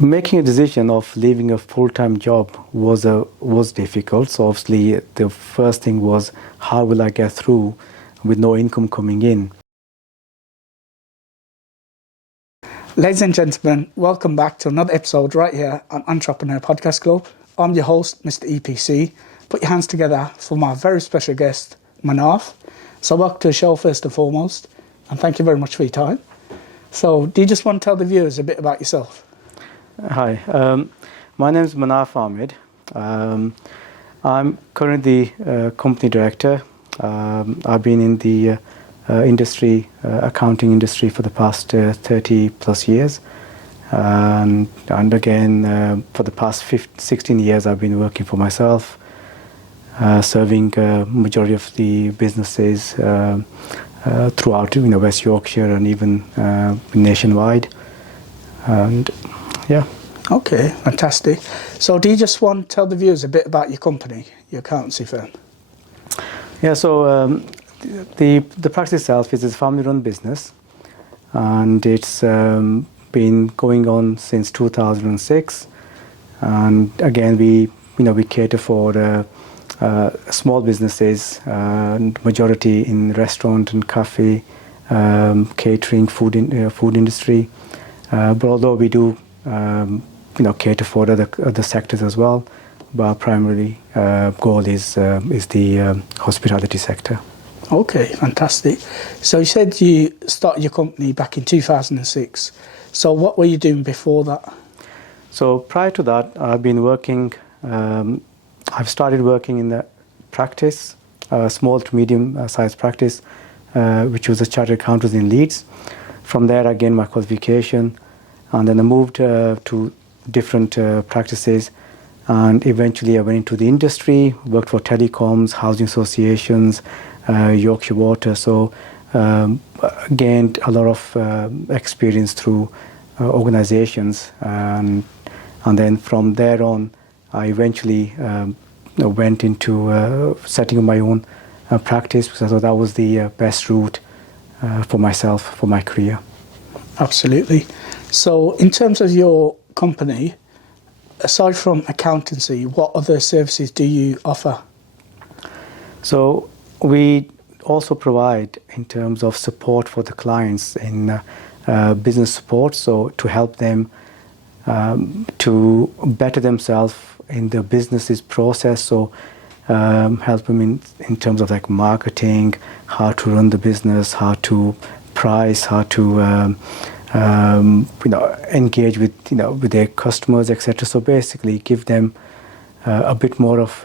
Making a decision of leaving a full-time job was difficult. So obviously the first thing was, how will I get through with no income coming in? Ladies and gentlemen, welcome back to another episode right here on Entrepreneur Podcast Club. I'm your host, Mr. EPC. Put your hands together for my very special guest, Manaf. So welcome to the show first and foremost, and thank you very much for your time. So do you just want to tell the viewers a bit about yourself? Hi, my name is Manaf Ahmed. I'm currently company director. I've been in the accounting industry for the past 30 plus years. And again, for the past 16 years, I've been working for myself, serving majority of the businesses throughout West Yorkshire and even nationwide. And yeah. Okay, fantastic. So do you just want to tell the viewers a bit about your company, your accountancy firm? Yeah, so the practice itself is a family-run business, and it's been going on since 2006. And again, we cater for small businesses, majority in restaurant and cafe, catering, food industry. But although we do cater for other sectors as well, but our primary goal is the hospitality sector. Okay, fantastic. So you said you started your company back in 2006. So what were you doing before that? So prior to that, I've been working. I've started working in the practice, small to medium sized practice, which was a chartered accountant in Leeds. From there, I gained my qualification, and then I moved to different practices, and eventually I went into the industry, worked for telecoms, housing associations, Yorkshire Water. So gained a lot of experience through organizations, and then from there on, I eventually went into setting up my own practice, because I thought that was the best route for myself, for my career. Absolutely. So in terms of your company, aside from accountancy, what other services do you offer? So we also provide in terms of support for the clients in business support, so to help them to better themselves in the business's process. So help them in terms of like marketing, how to run the business, how to price, how to engage with their customers, etc. So basically, give them a bit more of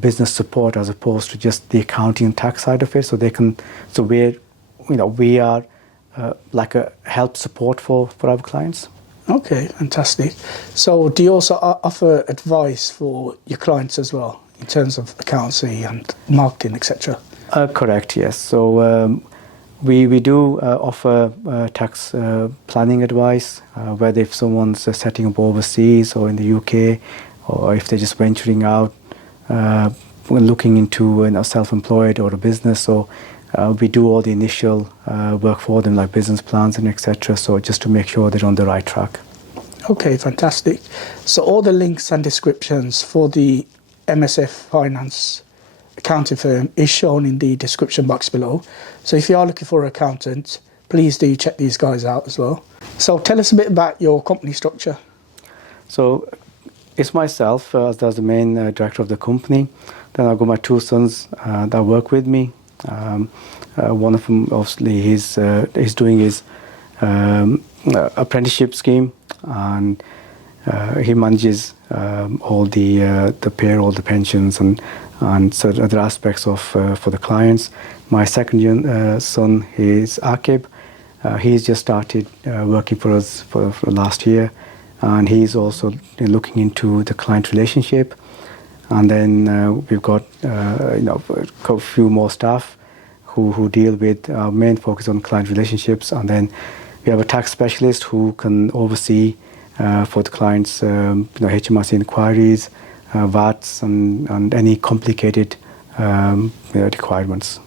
business support as opposed to just the accounting and tax side of it. So they can. So we are like a help support for our clients. Okay, fantastic. So do you also offer advice for your clients as well in terms of accountancy and marketing, etc.? Correct. Yes. So. We do offer tax planning advice, whether if someone's setting up overseas or in the UK, or if they're just venturing out, looking into self-employed or a business. So we do all the initial work for them, like business plans and etc. So just to make sure they're on the right track. Okay, fantastic. So all the links and descriptions for the MSF Finance accounting firm is shown in the description box below. So if you are looking for an accountant, please do check these guys out as well. So tell us a bit about your company structure. So it's myself as the main director of the company. Then I've got my two sons that work with me. One of them, obviously, he's doing his apprenticeship scheme, and he manages all the payroll, the pensions, and certain other aspects of for the clients. My second son is Akib. He's just started working for us for last year, and he's also looking into the client relationship. And then we've got a few more staff who deal with our main focus on client relationships, and then we have a tax specialist who can oversee for the clients HMRC inquiries, VATs, and any complicated requirements.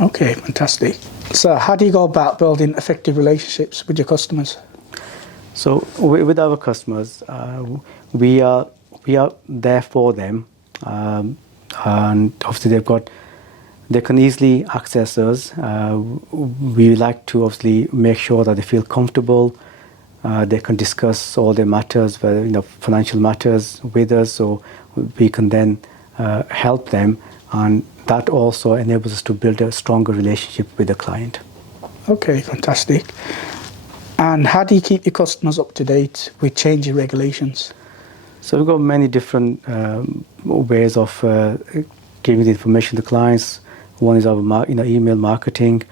Okay, fantastic. So how do you go about building effective relationships with your customers? So with our customers, we are there for them, and obviously they can easily access us. We like to obviously make sure that they feel comfortable. They can discuss all their matters, whether financial matters, with us, so we can then help them, and that also enables us to build a stronger relationship with the client. Okay, fantastic. And how do you keep your customers up to date with changing regulations? So we've got many different ways of giving the information to clients. One is our email marketing.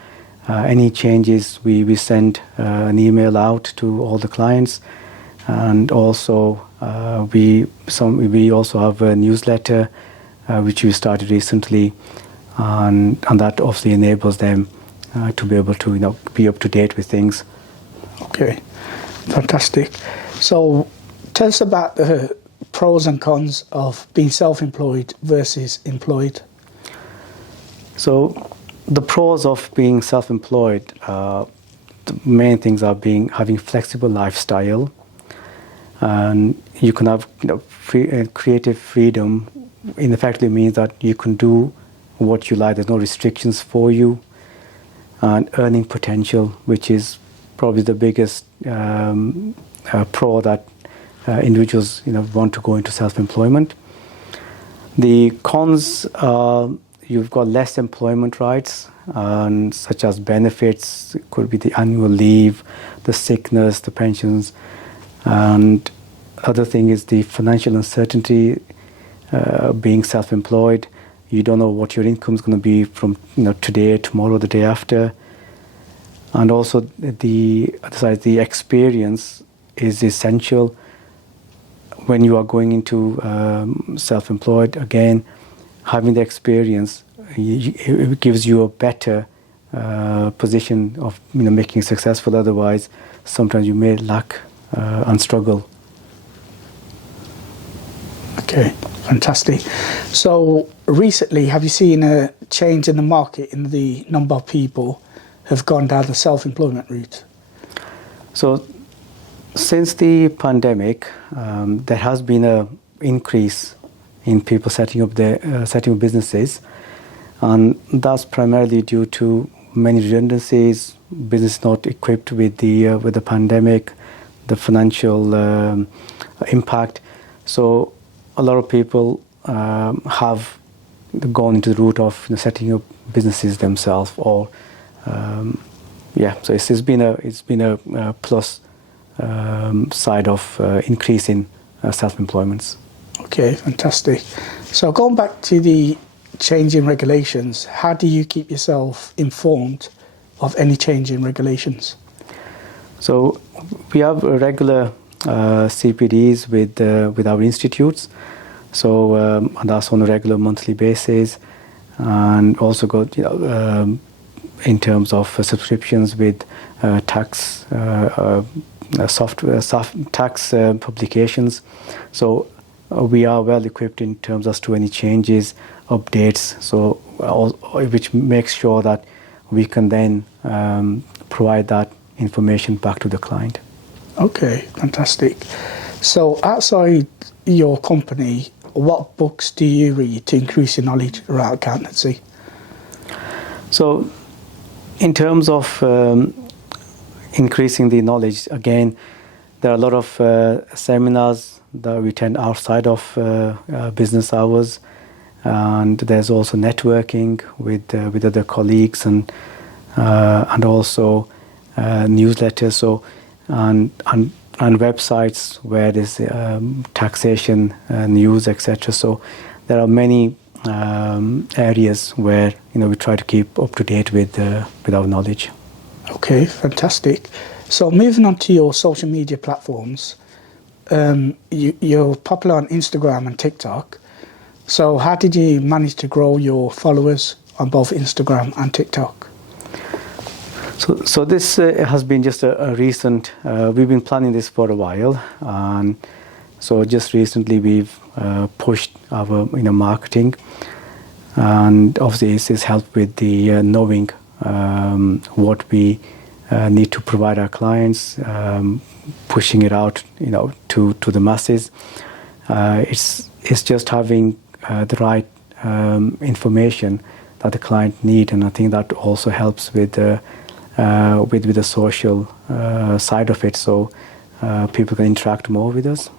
Any changes, we send an email out to all the clients, and also we also have a newsletter which we started recently, and that obviously enables them to be able to be up to date with things. Okay, fantastic. So tell us about the pros and cons of being self-employed versus employed. So the pros of being self-employed, the main things are having flexible lifestyle, and you can have creative freedom. In effectively means that you can do what you like. There's no restrictions for you, and earning potential, which is probably the biggest pro that individuals want to go into self-employment. The cons are you've got less employment rights, and such as benefits. It could be the annual leave, the sickness, the pensions, and other thing is the financial uncertainty. Being self-employed, you don't know what your income is going to be from today, tomorrow, the day after, and also the experience is essential when you are going into self-employed. Again, having the experience, it gives you a better position of making successful. Otherwise, sometimes you may lack and struggle. Okay, fantastic. So recently, have you seen a change in the market in the number of people who have gone down the self-employment route? So since the pandemic, there has been an increase in people setting up businesses, and that's primarily due to many redundancies, business not equipped with the pandemic, the financial impact. So a lot of people have gone into the route of setting up businesses themselves, or so it's been a plus side of increase in self-employments. Okay, fantastic. So going back to the change in regulations, how do you keep yourself informed of any change in regulations? So we have regular CPDs with our institutes. So and that's on a regular monthly basis, and also got in terms of subscriptions with tax tax publications. So we are well equipped in terms as to any changes, updates. So which makes sure that we can then provide that information back to the client. Okay, fantastic. So outside your company, what books do you read to increase your knowledge around accountancy? So in terms of increasing the knowledge, again, there are a lot of seminars that we attend outside of business hours, and there's also networking with other colleagues, and also newsletters. So and websites where there's taxation news, etc. So there are many areas where we try to keep up to date with our knowledge. Okay, fantastic. So moving on to your social media platforms, you're popular on Instagram and TikTok. So how did you manage to grow your followers on both Instagram and TikTok? So this has been just a recent, we've been planning this for a while, and so just recently we've pushed our marketing, and obviously it's helped with the knowing what we need to provide our clients, pushing it out, to the masses. It's just having the right information that the client need, and I think that also helps with the social side of it, so people can interact more with us.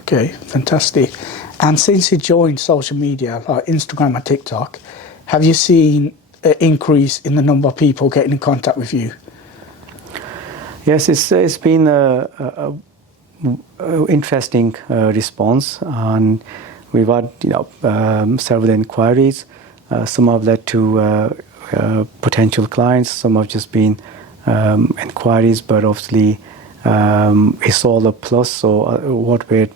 Okay, fantastic. And since you joined social media like Instagram and TikTok, have you seen an increase in the number of people getting in contact with you? Yes, it's been a interesting response, and we've had several inquiries. Some have led to potential clients. Some have just been inquiries, but obviously it's all a plus. So what we're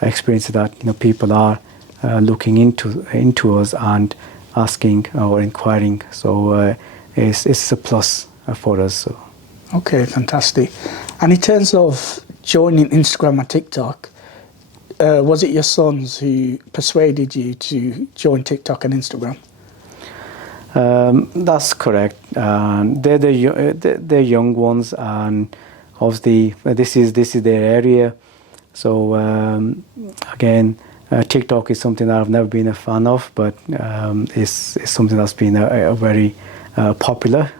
experiencing is that people are looking into us and asking or inquiring. So it's a plus for us. So. Okay, fantastic. And in terms of joining Instagram and TikTok, was it your sons who persuaded you to join TikTok and Instagram? That's correct. They're young ones, and obviously this is their area. So again, TikTok is something that I've never been a fan of, but it's something that's been a very popular.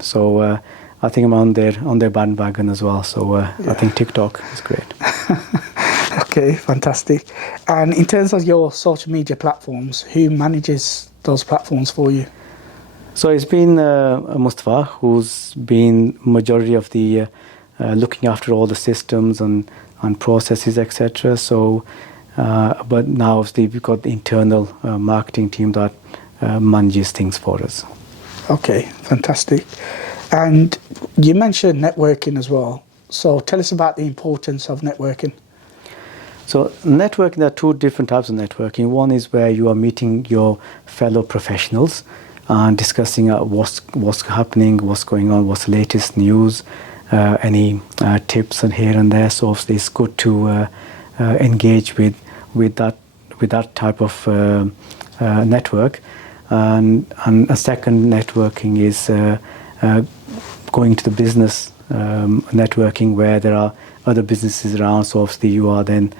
So I think I'm on their bandwagon as well. So I think TikTok is great. Okay, fantastic. And in terms of your social media platforms, who manages those platforms for you? So it's been Mustafa, who's been majority of the looking after all the systems and processes, etc. So, but now obviously we've got the internal marketing team that manages things for us. Okay, fantastic. And you mentioned networking as well. So tell us about the importance of networking. So networking, there are two different types of networking. One is where you are meeting your fellow professionals and discussing what's happening, what's going on, what's the latest news, any tips and here and there. So obviously it's good to engage with that type of network. And a second networking is going to the business networking, where there are other businesses around. So obviously you are then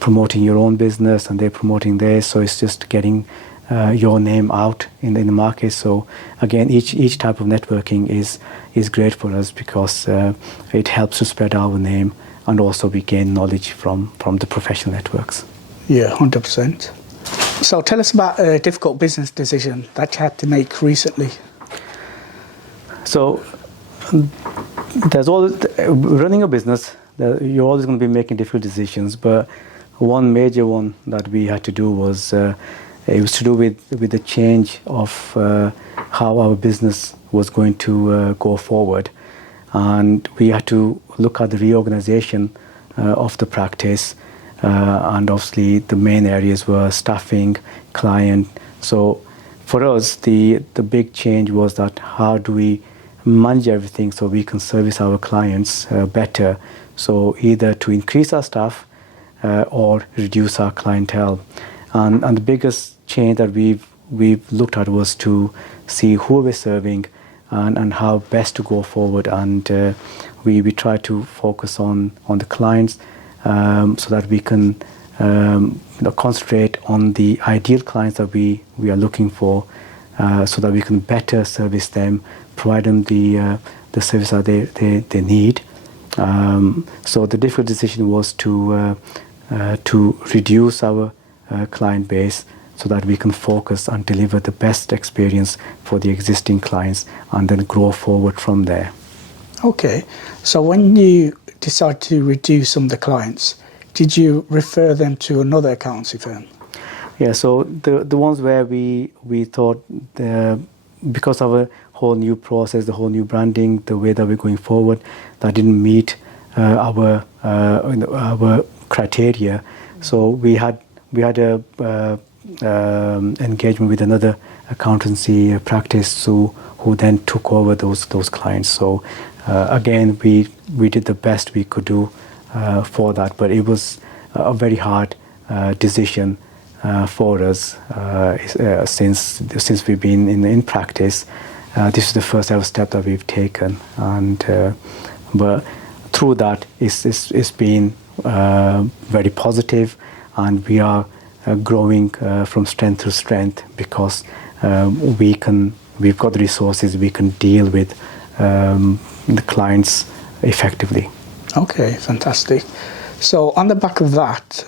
promoting your own business and they're promoting theirs. So it's just getting your name out in the market. So again, each type of networking is great for us, because it helps to spread our name, and also we gain knowledge from the professional networks. Yeah, 100%. So tell us about a difficult business decision that you had to make recently. So there's running a business, you're always going to be making difficult decisions, but one major one that we had to do was it was to do with the change of how our business was going to go forward, and we had to look at the reorganization of the practice, and obviously the main areas were staffing, client. So for us, the big change was that how do we manage everything so we can service our clients better. So either to increase our staff or reduce our clientele. And the biggest change that we've looked at was to see who we're serving and how best to go forward. And we try to focus on the clients so that we can concentrate on the ideal clients that we are looking for, so that we can better service them, provide them the service that they need. So the difficult decision was to reduce our client base so that we can focus and deliver the best experience for the existing clients, and then grow forward from there. Okay, so when you decide to reduce some of the clients, did you refer them to another accountancy firm? Yeah, so the ones where we thought, because of a whole new process, the whole new branding, the way that we're going forward, that didn't meet our criteria. So we had a engagement with another accountancy practice who then took over those clients. So again, we did the best we could do for that, but it was a very hard decision for us since we've been in practice. this is the first ever step that we've taken, and but through that it's been very positive, and we are growing from strength to strength, because we've got the resources, we can deal with the clients effectively. Okay, fantastic. So on the back of that,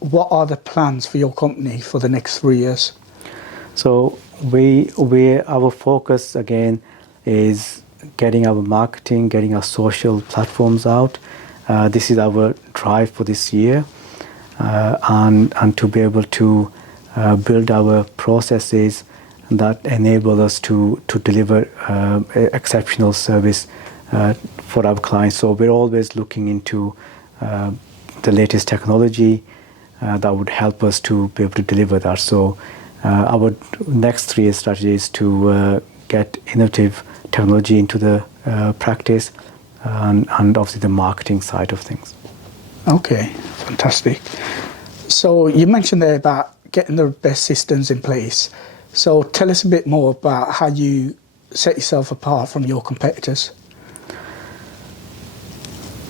what are the plans for your company for the next 3 years? So our focus again is getting our marketing, getting our social platforms out. This is our drive for this year, and to be able to build our processes that enable us to deliver exceptional service for our clients. So we're always looking into the latest technology that would help us to be able to deliver that. So our next 3 year strategy is to get innovative technology into the practice, and obviously the marketing side of things. Okay, fantastic. So you mentioned there about getting the best systems in place. So tell us a bit more about how you set yourself apart from your competitors.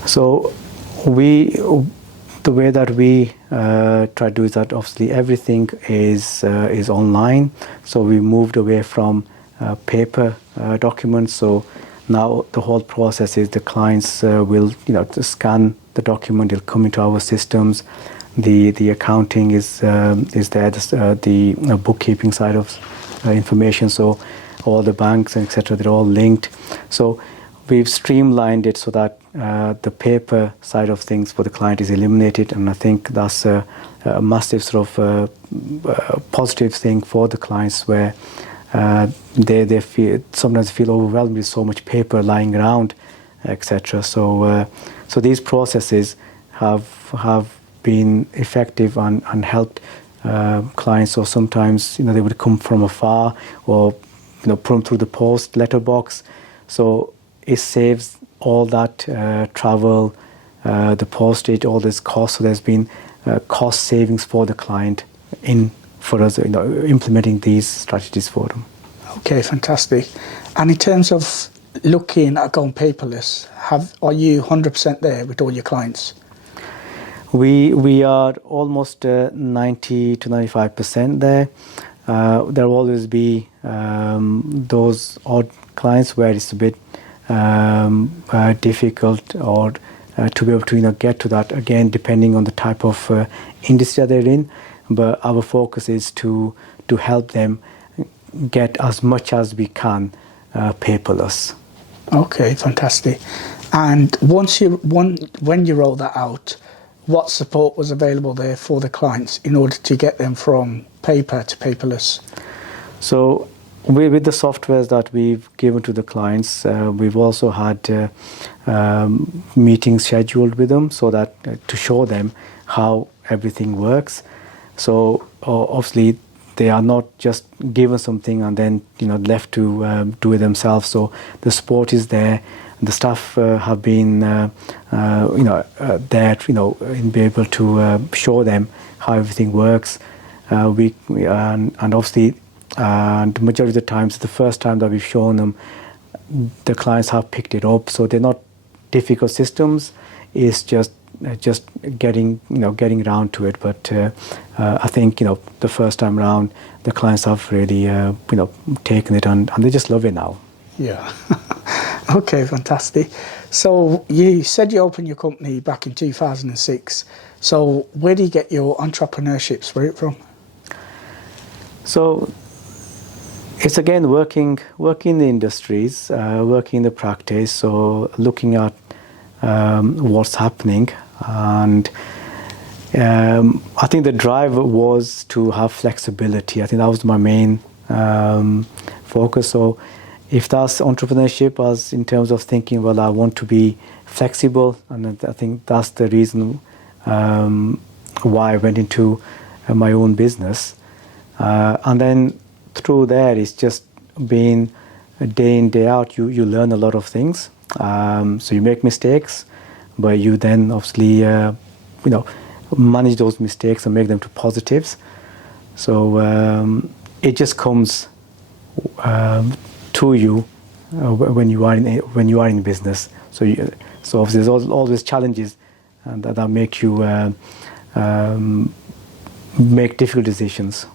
So the way that we try to do is that obviously everything is online. So we moved away from paper documents. So now the whole process is the clients will scan the document, it'll come into our systems. The accounting is there, the bookkeeping side of information. So all the banks and etc. they're all linked. So we've streamlined it so that the paper side of things for the client is eliminated, and I think that's a massive sort of positive thing for the clients, where they sometimes feel overwhelmed with so much paper lying around, etc. So these processes have been effective and helped clients. So sometimes they would come from afar, or put them through the post letterbox. So it saves all that travel, the postage, all this cost. So there's been cost savings for the client for us implementing these strategies for them. Okay, fantastic. And in terms of looking at going paperless, are you 100% there with all your clients? We are almost 90 to 95% there. There will always be those odd clients where it's a bit difficult, or to be able to get to that, again depending on the type of industry they're in. But our focus is to help them get as much as we can paperless. Okay, fantastic. And when you roll that out, what support was available there for the clients in order to get them from paper to paperless? So with the softwares that we've given to the clients, we've also had meetings scheduled with them, so that to show them how everything works. So obviously they are not just given something and then left to do it themselves. So the support is there. The staff have been there in be able to show them how everything works. And obviously, the majority of the times, the first time that we've shown them, the clients have picked it up. So they're not difficult systems. It's just getting around to it. But I think the first time around, the clients have really taken it, and they just love it now. Yeah. Okay, fantastic. So you said you opened your company back in 2006. So where do you get your entrepreneurship spirit from? So it's again working in the industries, working in the practice. So looking at what's happening, and I think the drive was to have flexibility. I think that was my main focus. So if that's entrepreneurship, as in terms of thinking, well, I want to be flexible, and I think that's the reason why I went into my own business. And then through there, it's just being day in, day out, you learn a lot of things. So you make mistakes, but you then obviously manage those mistakes and make them to positives. So it just comes to you when you are in business. So obviously there's always challenges that make you make difficult decisions.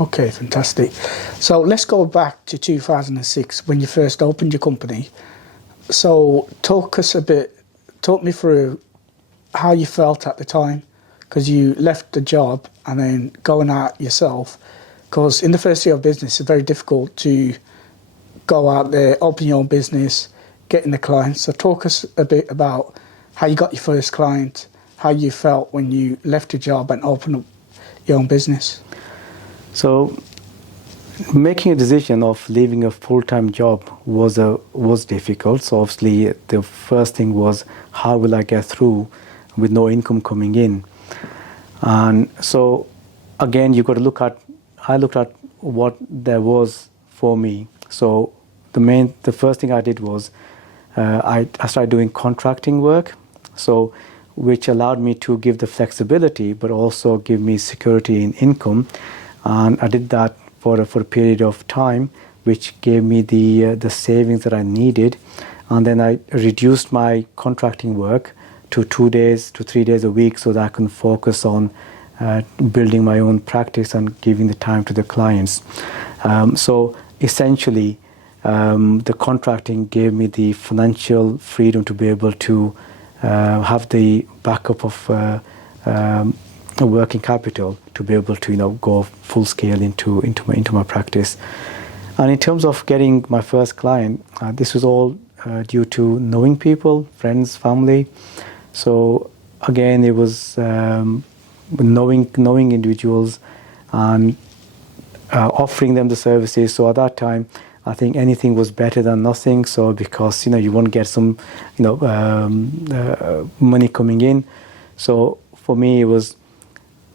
Okay, fantastic. So let's go back to 2006 when you first opened your company. So talk me through how you felt at the time, because you left the job and then going out yourself. Because in the first year of business, it's very difficult to go out there, open your own business, getting the clients. So talk us a bit about how you got your first client, how you felt when you left your job and opened up your own business. So making a decision of leaving a full-time job was difficult. So obviously the first thing was, how will I get through with no income coming in? And so again, I looked at what there was for me. So the first thing I did was I started doing contracting work, so which allowed me to give the flexibility but also give me security in income. And I did that for a period of time, which gave me the savings that I needed. And then I reduced my contracting work to 2 days to 3 days a week, so that I can focus on building my own practice and giving the time to the clients. So essentially, the contracting gave me the financial freedom to be able to have the backup of working capital to be able to go full scale into my practice. And in terms of getting my first client, this was all due to knowing people, friends, family. So again, it was knowing individuals and offering them the services. So at that time, I think anything was better than nothing. So because you won't get some money coming in. So for me, it was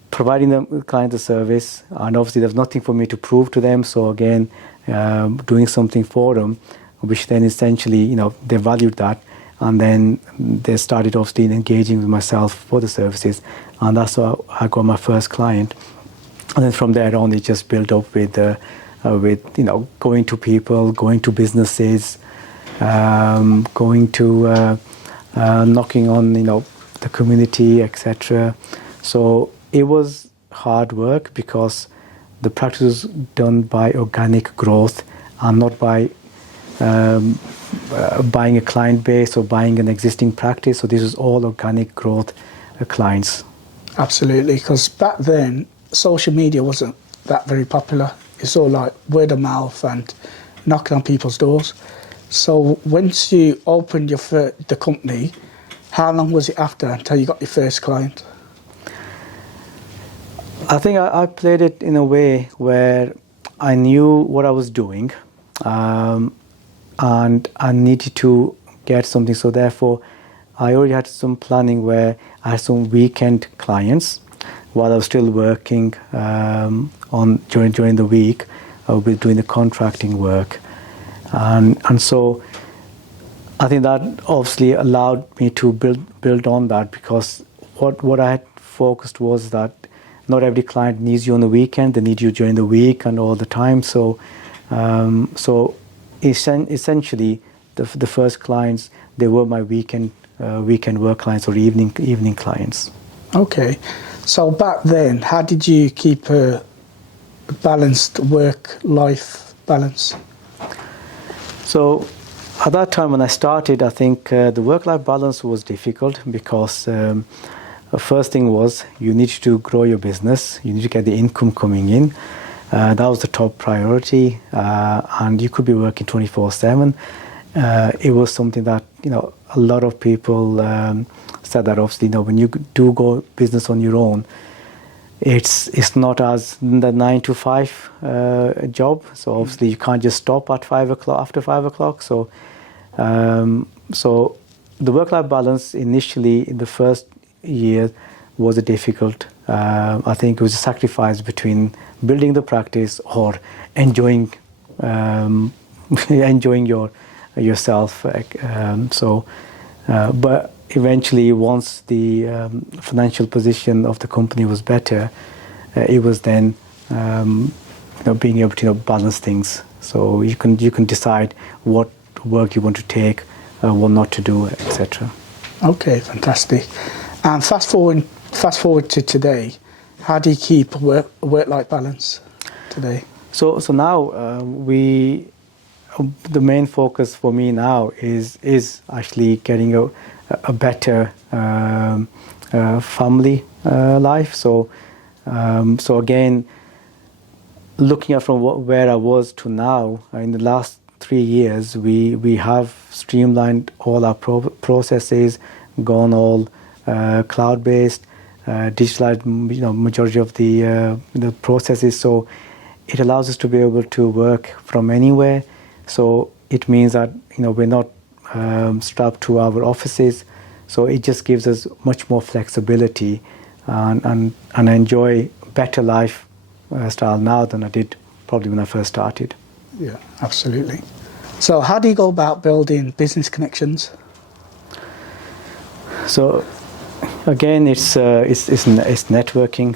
providing the client a service, and obviously there's nothing for me to prove to them. So again, doing something for them, which then essentially they valued that, and then they started obviously engaging with myself for the services, and that's how I got my first client. And then from there on, it just built up with going to people, going to businesses, going to knocking on the community, etc. So it was hard work because the practice was done by organic growth and not by buying a client base or buying an existing practice. So this is all organic growth clients. Absolutely, because back then social media wasn't that very popular. It's all like word of mouth and knocking on people's doors. So once you opened the company, how long was it after until you got your first client? I think I played it in a way where I knew what I was doing, and I needed to get something. So therefore, I already had some planning where I had some weekend clients while I was still working during the week. I would be doing the contracting work, and so I think that obviously allowed me to build on that, because what I had focused was that not every client needs you on the weekend; they need you during the week and all the time. So essentially, the first clients, they were my weekend work clients or evening clients. Okay, so back then, how did you keep a balanced work-life balance? So at that time when I started, I think the work-life balance was difficult because the first thing was you need to grow your business, you need to get the income coming in. That was the top priority, and you could be working 24/7. It was something that a lot of people said that obviously when you do go business on your own, it's not as the 9 to 5 job. So obviously you can't just stop at 5 o'clock after 5 o'clock. So the work-life balance initially in the first year was a difficult. I think it was a sacrifice between building the practice or enjoying yourself. But eventually, once the financial position of the company was better, it was then being able to balance things So you can decide what work you want to take, what not to do, etc. Okay, fantastic. And fast forward to today, how do you keep a work-life balance today? So now the main focus for me now is actually getting a better family life. So again, looking at from where I was to now, in the last 3 years, we have streamlined all our processes, gone all cloud-based, digitalized, majority of the processes. So it allows us to be able to work from anywhere. So it means that we're not strapped to our offices. So it just gives us much more flexibility and enjoy better lifestyle now than I did probably when I first started. Yeah, absolutely. So how do you go about building business connections? So again, it's networking.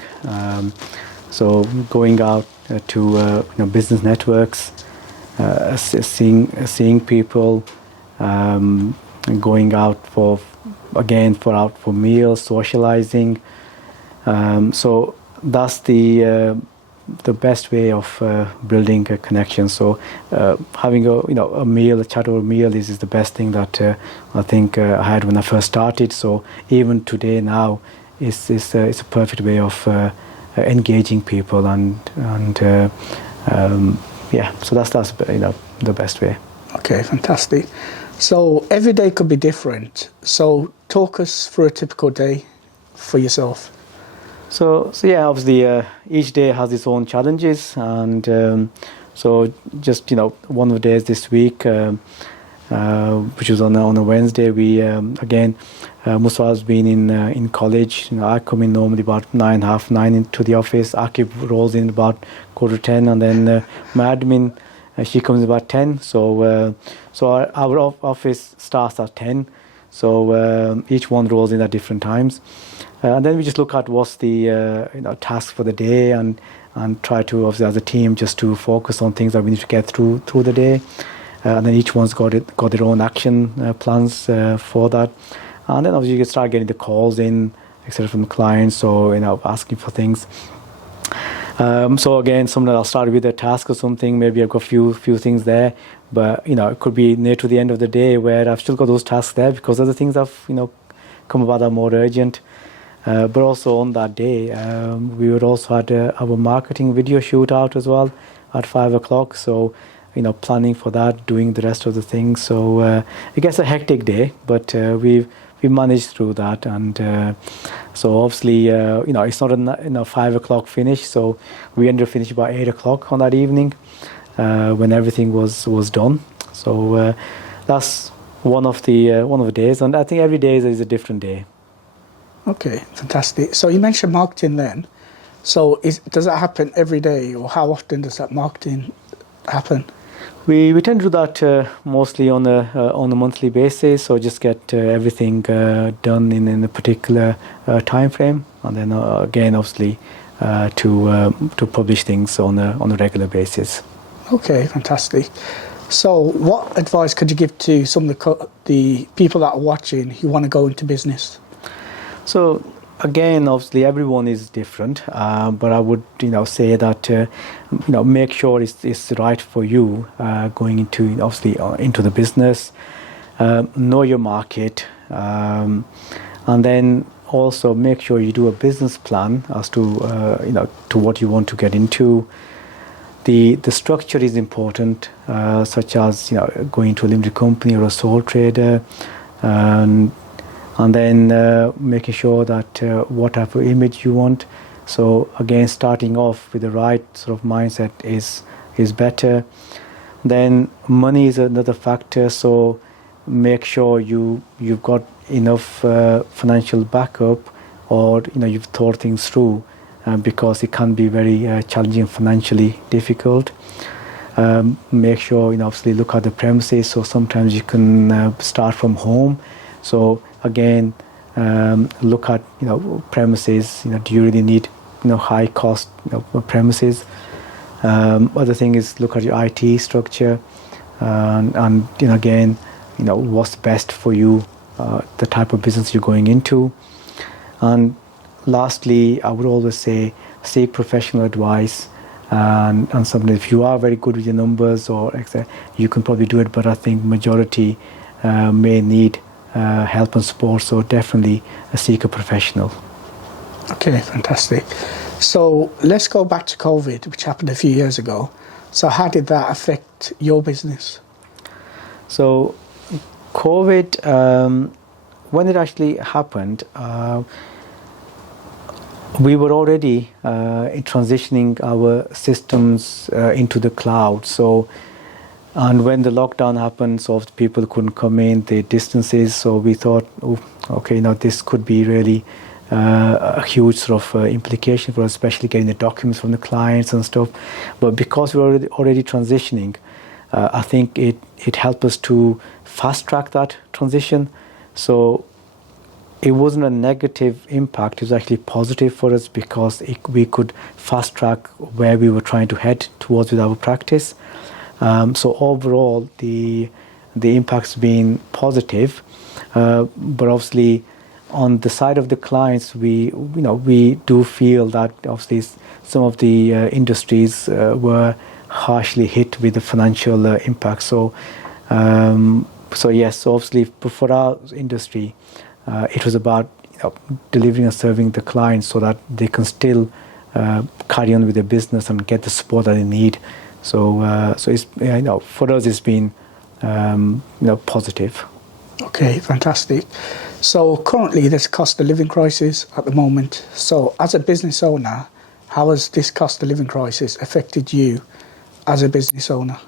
So going out to business networks, seeing people, going out for meals, socializing. So that's the best way of building a connection. So having a meal, a chat over a meal is the best thing that I think I had when I first started. So even today now, it's a perfect way of engaging people and yeah. So that's the best way. Okay, fantastic. So every day could be different. So talk us through a typical day for yourself. So yeah, obviously each day has its own challenges, and so just one of the days this week, which was on a Wednesday, we again, Mustafa's been in college. I come in normally about 9, half 9 into the office. Akib rolls in about 9:45, and then my admin, she comes about 10. So our office starts at 10. So each one rolls in at different times. And then we just look at what's the task for the day, and try to, obviously as a team, just to focus on things that we need to get through the day. And then each one's got their own action plans for that. And then obviously you can start getting the calls in, etc., from the clients, or asking for things. So again, sometimes I'll start with a task or something. Maybe I've got few things there, but it could be near to the end of the day where I've still got those tasks there because other things have come about that are more urgent. But also on that day, we would also had our marketing video shoot out as well at 5 o'clock. So, planning for that, doing the rest of the things. So it gets a hectic day, but we managed through that. And so obviously, it's not a 5 o'clock finish. So we ended up finishing about 8 o'clock on that evening when everything was done. So that's one of the days, and I think every day is a different day. Okay, fantastic. So you mentioned marketing then. So does that happen every day, or how often does that marketing happen? We tend to do that mostly on a monthly basis. So just get everything done in a particular time frame, and then again, obviously, to publish things on a regular basis. Okay, fantastic. So what advice could you give to some of the people that are watching who want to go into business? So again, obviously everyone is different, but I would say that make sure it's right for you going into into the business. Know your market, and then also make sure you do a business plan as to to what you want to get into. The structure is important, such as going to a limited company or a sole trader, and then making sure that what type of image you want. So again, starting off with the right sort of mindset is better. Then money is another factor. So make sure you've got enough financial backup, or you've thought things through, because it can be very challenging, financially difficult. Make sure obviously look at the premises. So sometimes you can start from home. So again, look at premises. Do you really need high cost premises? Other thing is look at your IT structure, and again, what's best for you, the type of business you're going into. And lastly, I would always say seek professional advice. And something, if you are very good with your numbers or you can probably do it, but I think majority may need help and support. So definitely seek a professional. Okay, fantastic. So let's go back to COVID, which happened a few years ago. So how did that affect your business? So COVID, when it actually happened, we were already in transitioning our systems into the cloud. So, and when the lockdown happened, so people couldn't come in, the distances. So we thought, okay, this could be really a huge sort of implication for us, especially getting the documents from the clients and stuff. But because we were already transitioning, I think it helped us to fast track that transition. So it wasn't a negative impact, it was actually positive for us because we could fast track where we were trying to head towards with our practice. So overall, the impact's been positive, but obviously on the side of the clients, we do feel that obviously some of the industries were harshly hit with the financial impact. So yes, obviously for our industry, it was about delivering and serving the clients so that they can still carry on with their business and get the support that they need. So it's for us it's been positive. Okay, fantastic. So currently there's a cost of living crisis at the moment. So as a business owner, how has this cost of living crisis affected you as a business owner?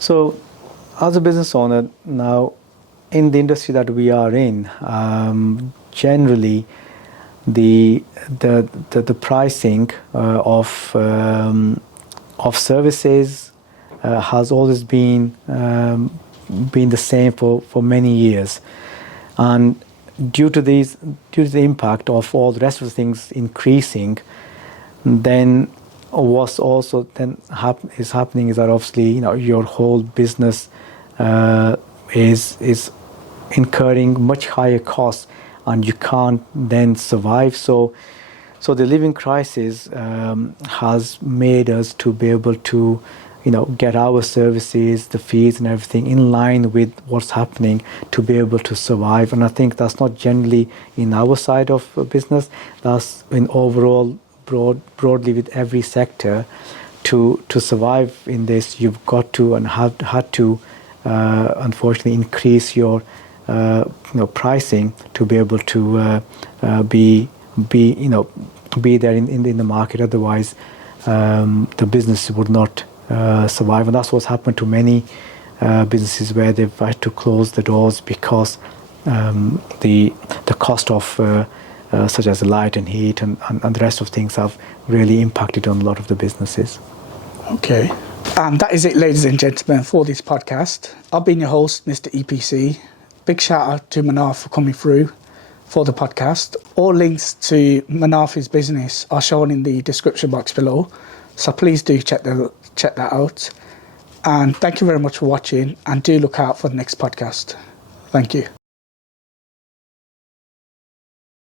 So as a business owner now, in the industry that we are in, generally the pricing of services has always been the same for many years, and due to the impact of all the rest of the things increasing, then what's also is happening is that obviously your whole business is incurring much higher costs, and you can't then survive. So the living crisis has made us to be able to get our services, the fees and everything in line with what's happening to be able to survive. And I think that's not generally in our side of business, that's in overall broadly with every sector. To survive in this, you've got to and had to unfortunately increase your pricing to be able to be there in the market. Otherwise, the business would not survive, and that's what's happened to many businesses where they've had to close the doors because the cost of such as the light and heat and the rest of things have really impacted on a lot of the businesses. Okay. And that is it, ladies and gentlemen, for this podcast. I've been your host, Mr. EPC. Big shout out to Manaf for coming through for the podcast. All links to Manaf's business are shown in the description box below. So please do check that out. And thank you very much for watching, and do look out for the next podcast. Thank you.